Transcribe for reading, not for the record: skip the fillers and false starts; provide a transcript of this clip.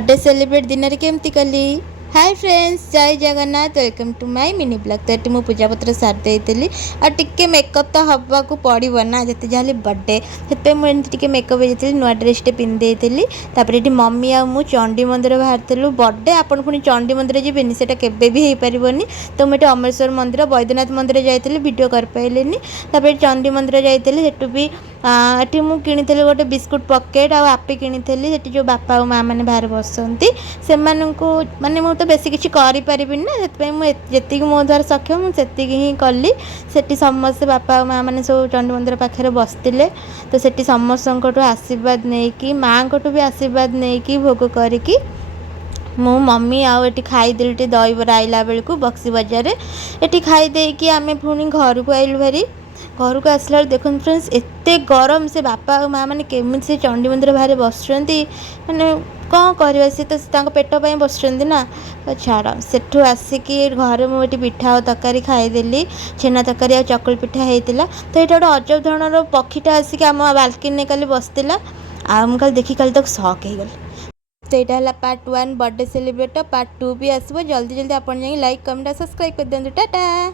Birthday celebrate दिन केमती कली। Hi friends, Jai Jagannath, welcome to my mini blog. तो ये पूजा पत्र सारी देती और टिके मेकअप तो हवा को पड़ो ना, जिते जहाँ बर्थडे से मुझे मेकअप होती नुआ ड्रेसटे पिंधि ये मम्मी आ मु चंडी मंदिर बाहर बर्थडे आपन पुणी चंडी मंदिर जीवन से केवे भी हो पारनि। तो मुझे अमरेश्वर मंदिर बैद्यनाथ मंदिर जाइली वीडियो कर पारे। चंडी मंदिर जाइली सेठू भी ये मुझे गोटे बिस्कुट पकेट आ आपी किनी जो बापा और माँ मैंने बाहर बसती से माने मुझे तो बेस किसी करें ना, मुझे मो द्वारा सक्षम मुझे ही कली। से समस्ते बापा और माँ मैंने सब चंडी मंदिर पाखे बसते। तो से समस्त आशीर्वाद नहीं कि माँ को भी आशीर्वाद नहीं कि भोग करी मो मम्मी आउ खाईदेली दहीबरा आइला बेलू बक्सी बजार ये खाईदे कि आम पुणी घर को आइलु भारी। घर को आसला देखो फ्रेंड्स एत गरम से बापा और माँ मैंने केमी से चंडी मंदिर बाहर बस मैंने कौन करवा सी तो पेट पर बस ना। तो छाड़ सेठू आसिकी घर मुझे पिठा और तरकारी खाईदेली, छेना तरकारी और चकुल पिठा होता। तो ये गोटे अजब धरण पक्षीटा आसिक आम बाल्कनी कल बसला आ मुझे देखी कल तक शक हो गल। तो यहाँ है पार्ट 1 बर्थडे सेलिब्रेट। पार्ट 2 भी आसो जल्दी जल्दी आप लाइक कमेंट सब्सक्राइब कर दिखाँ। टाटा।